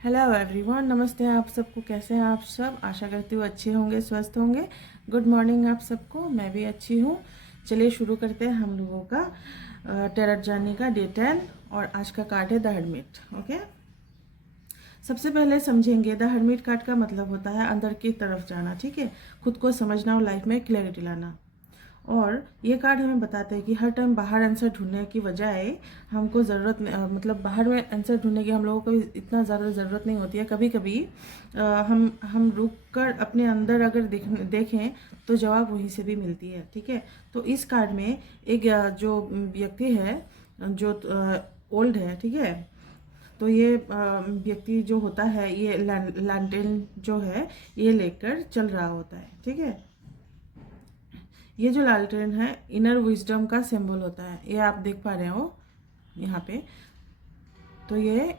Hello everyone, नमस्ते। आप सबको कैसे हैं? आप सब आशा करती हूँ अच्छे होंगे, स्वस्थ होंगे। गुड मॉर्निंग आप सबको। मैं भी अच्छी हूँ। चलिए शुरू करते हैं हम लोगों का टेरर जर्नी का डे 10। और आज का कार्ड है द हर्मिट। ओके, सबसे पहले समझेंगे द हर्मिट कार्ड का मतलब होता है अंदर की तरफ जाना। ठीक है, खुद को समझना और लाइफ में क्लैरिटी लाना। और ये कार्ड हमें बताते हैं कि हर टाइम बाहर आंसर ढूंढने की बजाय हमको ज़रूरत मतलब बाहर में आंसर ढूंढने की हम लोगों को इतना ज़्यादा ज़रूरत नहीं होती है। कभी कभी हम रुक कर अपने अंदर अगर देखें तो जवाब वहीं से भी मिलती है। ठीक है, तो इस कार्ड में एक जो व्यक्ति है जो ओल्ड है, ठीक है, तो ये व्यक्ति जो होता है ये लैंटेन जो है ये लेकर चल रहा होता है। ठीक है, ये जो लालटेन है इनर विजडम का सिंबल होता है। ये आप देख पा रहे हो यहाँ पे। तो ये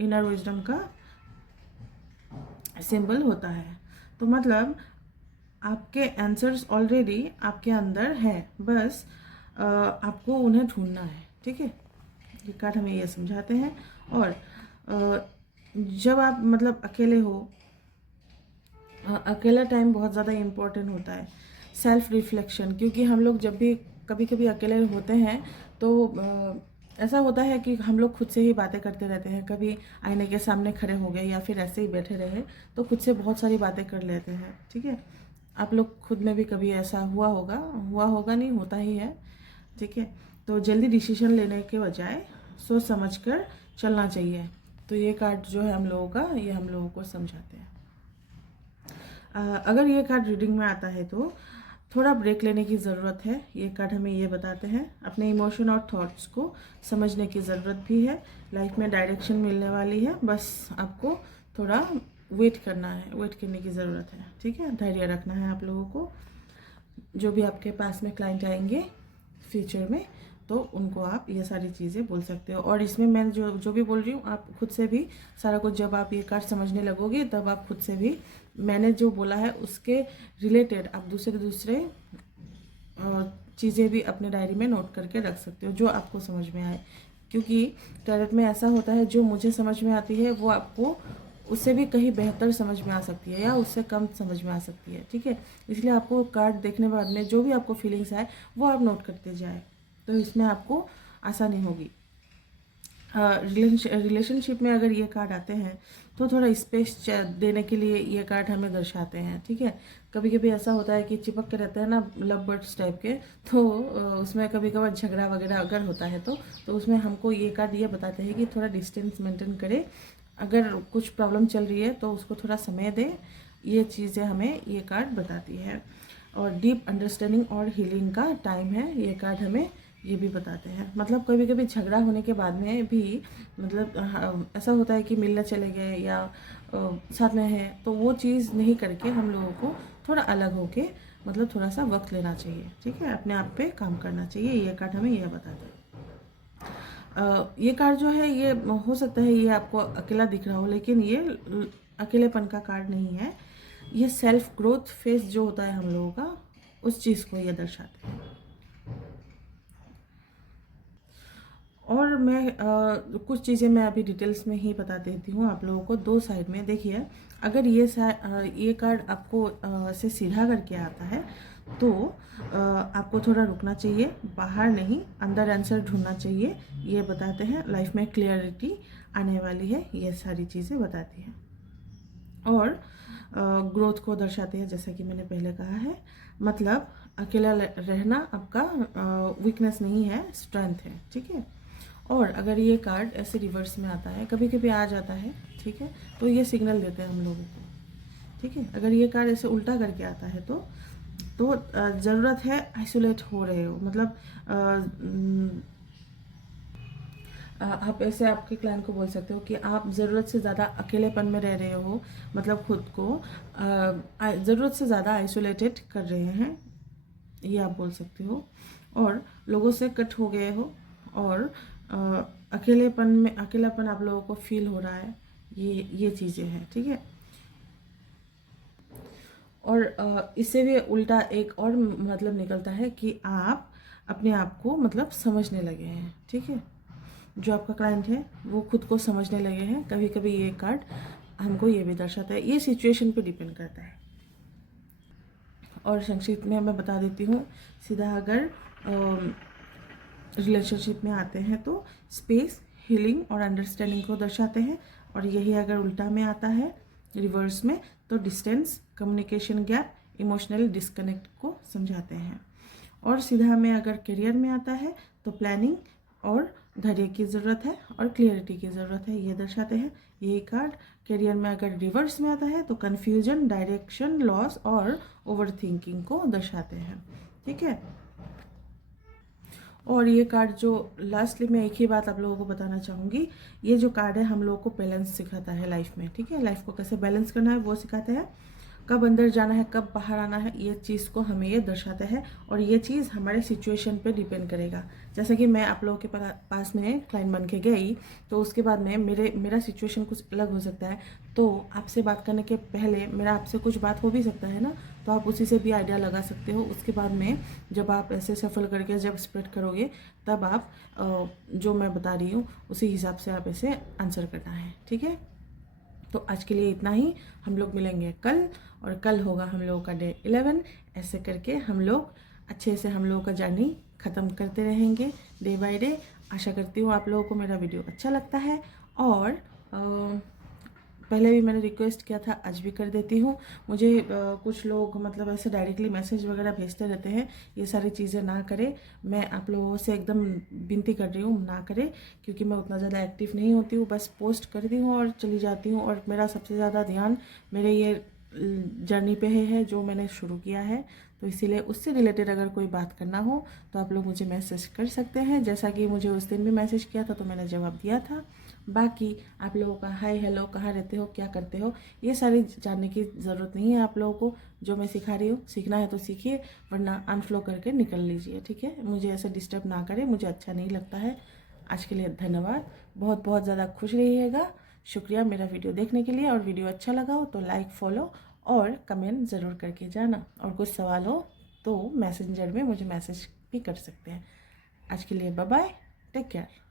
इनर विजडम का सिंबल होता है। तो मतलब आपके आंसर्स ऑलरेडी आपके अंदर है, बस आपको उन्हें ढूंढना है। ठीक है, ये कार्ड हमें ये समझाते हैं। और जब आप मतलब अकेले हो, अकेला टाइम बहुत ज़्यादा इम्पोर्टेंट होता है। सेल्फ रिफ्लेक्शन, क्योंकि हम लोग जब भी कभी कभी अकेले होते हैं तो ऐसा होता है कि हम लोग खुद से ही बातें करते रहते हैं। कभी आईने के सामने खड़े हो गए या फिर ऐसे ही बैठे रहे तो खुद से बहुत सारी बातें कर लेते हैं। ठीक है, आप लोग खुद में भी कभी ऐसा हुआ होगा नहीं, होता ही है। ठीक है, तो जल्दी डिसीजन लेने के बजाय सोच समझ कर चलना चाहिए। तो ये कार्ड जो है हम लोगों का, ये हम लोगों को समझाते हैं। अगर ये कार्ड रीडिंग में आता है तो थोड़ा ब्रेक लेने की ज़रूरत है। ये कार्ड हमें ये बताते हैं अपने इमोशन और थॉट्स को समझने की ज़रूरत भी है। लाइफ में डायरेक्शन मिलने वाली है, बस आपको थोड़ा वेट करना है, वेट करने की ज़रूरत है। ठीक है, धैर्य रखना है आप लोगों को। जो भी आपके पास में क्लाइंट आएंगे फ्यूचर में तो उनको आप ये सारी चीज़ें बोल सकते हो। और इसमें मैं जो भी बोल रही हूँ आप खुद से भी सारा कुछ, जब आप ये कार्ड समझने लगोगे तब आप खुद से भी मैंने जो बोला है उसके रिलेटेड आप दूसरे चीज़ें भी अपने डायरी में नोट करके रख सकते हो जो आपको समझ में आए। क्योंकि टैरोट में ऐसा होता है जो मुझे समझ में आती है वो आपको उससे भी कहीं बेहतर समझ में आ सकती है या उससे कम समझ में आ सकती है। ठीक है, इसलिए आपको कार्ड देखने बाद में जो भी आपको फीलिंग्स आए वो आप नोट करते जाए, तो इसमें आपको आसानी होगी। रिलेशनशिप में अगर ये कार्ड आते हैं तो थोड़ा स्पेस देने के लिए ये कार्ड हमें दर्शाते हैं। ठीक है, कभी कभी ऐसा होता है कि चिपक के रहते हैं ना लव बर्ड्स टाइप के, तो उसमें कभी कभार झगड़ा वगैरह अगर होता है तो उसमें हमको ये कार्ड ये बताते हैं कि थोड़ा डिस्टेंस मेंटेन करें। अगर कुछ प्रॉब्लम चल रही है तो उसको थोड़ा समय दें। ये चीज़ें हमें ये कार्ड बताती है। और डीप अंडरस्टैंडिंग और हीलिंग का टाइम है, ये कार्ड हमें ये भी बताते हैं। मतलब कभी कभी झगड़ा होने के बाद में भी मतलब ऐसा होता है कि मिलने चले गए या साथ में हैं तो वो चीज़ नहीं करके हम लोगों को थोड़ा अलग होके मतलब थोड़ा सा वक्त लेना चाहिए। ठीक है, अपने आप पे काम करना चाहिए। ये कार्ड हमें यह बताता है। ये कार्ड जो है ये हो सकता है ये आपको अकेला दिख रहा हो, लेकिन ये अकेलेपन का कार्ड नहीं है। ये सेल्फ ग्रोथ फेज जो होता है हम लोगों का उस चीज़ को ये दर्शाते हैं। और मैं कुछ चीज़ें मैं अभी डिटेल्स में ही बता देती हूँ आप लोगों को। दो साइड में देखिए, अगर ये कार्ड आपको से सीधा करके आता है तो आपको थोड़ा रुकना चाहिए, बाहर नहीं अंदर आंसर ढूंढना चाहिए। ये बताते हैं लाइफ में क्लियरिटी आने वाली है, ये सारी चीज़ें बताती हैं। और ग्रोथ को दर्शाते हैं, जैसा कि मैंने पहले कहा है। मतलब अकेला रहना आपका वीकनेस नहीं है, स्ट्रेंथ है। ठीक है, और अगर ये कार्ड ऐसे रिवर्स में आता है, कभी कभी आ जाता है, ठीक है, तो ये सिग्नल देते हैं हम लोगों को। ठीक है, अगर ये कार्ड ऐसे उल्टा करके आता है तो ज़रूरत है आइसोलेट हो रहे हो, मतलब आप ऐसे आपके क्लाइंट को बोल सकते हो कि आप ज़रूरत से ज़्यादा अकेलेपन में रह रहे हो, मतलब खुद को ज़रूरत से ज़्यादा आइसोलेटेड कर रहे हैं, ये आप बोल सकते हो। और लोगों से कट हो गए हो और अकेलापन आप लोगों को फील हो रहा है, ये चीज़ें हैं। ठीक है, और इससे भी उल्टा एक और मतलब निकलता है कि आप अपने आप को मतलब समझने लगे हैं। ठीक है, जो आपका क्लाइंट है वो खुद को समझने लगे हैं। कभी कभी ये कार्ड हमको ये भी दर्शाता है, ये सिचुएशन पे डिपेंड करता है। और संक्षिप्त में मैं बता देती हूँ, सीधा अगर रिलेशनशिप में आते हैं तो स्पेस, हीलिंग और अंडरस्टैंडिंग को दर्शाते हैं, और यही अगर उल्टा में आता है रिवर्स में तो distance, communication gap, emotional disconnect को समझाते हैं। और सीधा में अगर करियर में आता है तो प्लानिंग और धैर्य की ज़रूरत है और क्लियरिटी की ज़रूरत है, ये दर्शाते हैं यही कार्ड। करियर में अगर रिवर्स में आता है तो कन्फ्यूजन, डायरेक्शन, लॉस और ओवर थिंकिंग को दर्शाते हैं। ठीक है, और ये कार्ड जो लास्टली मैं एक ही बात आप लोगों को बताना चाहूँगी, ये जो कार्ड है हम लोगों को बैलेंस सिखाता है लाइफ में। ठीक है, लाइफ को कैसे बैलेंस करना है वो सिखाते हैं, कब अंदर जाना है कब बाहर आना है, ये चीज़ को हमें ये दर्शाता है। और ये चीज़ हमारे सिचुएशन पे डिपेंड करेगा। जैसे कि मैं आप लोगों के पास में क्लाइंट बन के गई तो उसके बाद में मेरा सिचुएशन कुछ अलग हो सकता है, तो आपसे बात करने के पहले मेरा आपसे कुछ बात हो भी सकता है ना, तो आप उसी से भी आइडिया लगा सकते हो। उसके बाद में जब आप ऐसे सफल करके जब स्प्रेड करोगे तब आप जो मैं बता रही हूँ उसी हिसाब से आप ऐसे आंसर करना है। ठीक है, तो आज के लिए इतना ही, हम लोग मिलेंगे कल, और कल होगा हम लोगों का डे 11। ऐसे करके हम लोग अच्छे से हम लोगों का जर्नी ख़त्म करते रहेंगे डे बाय डे। आशा करती हूँ आप लोगों को मेरा वीडियो अच्छा लगता है, और पहले भी मैंने रिक्वेस्ट किया था, आज भी कर देती हूँ। मुझे कुछ लोग मतलब ऐसे डायरेक्टली मैसेज वगैरह भेजते रहते हैं, ये सारी चीज़ें ना करें। मैं आप लोगों से एकदम विनती कर रही हूँ ना करें, क्योंकि मैं उतना ज़्यादा एक्टिव नहीं होती हूँ, बस पोस्ट करती हूँ और चली जाती हूँ। और मेरा सबसे ज़्यादा ध्यान मेरे ये जर्नी पे है जो मैंने शुरू किया है, तो इसीलिए उससे रिलेटेड अगर कोई बात करना हो तो आप लोग मुझे मैसेज कर सकते हैं। जैसा कि मुझे उस दिन भी मैसेज किया था तो मैंने जवाब दिया था। बाकी आप लोगों का हाय हेलो, कहाँ रहते हो, क्या करते हो, ये सारी जानने की ज़रूरत नहीं है आप लोगों को। जो मैं सिखा रही हूँ, सीखना है तो सीखिए, वरना अनफ्लो करके निकल लीजिए। ठीक है, मुझे ऐसे डिस्टर्ब ना करें, मुझे अच्छा नहीं लगता है। आज के लिए धन्यवाद, बहुत बहुत ज़्यादा खुश रहिएगा। शुक्रिया मेरा वीडियो देखने के लिए, और वीडियो अच्छा लगा हो तो लाइक, फॉलो और कमेंट ज़रूर करके जाना। और कुछ सवाल हो तो मैसेंजर में मुझे मैसेज भी कर सकते हैं। आज के लिए बाय बाय, टेक केयर।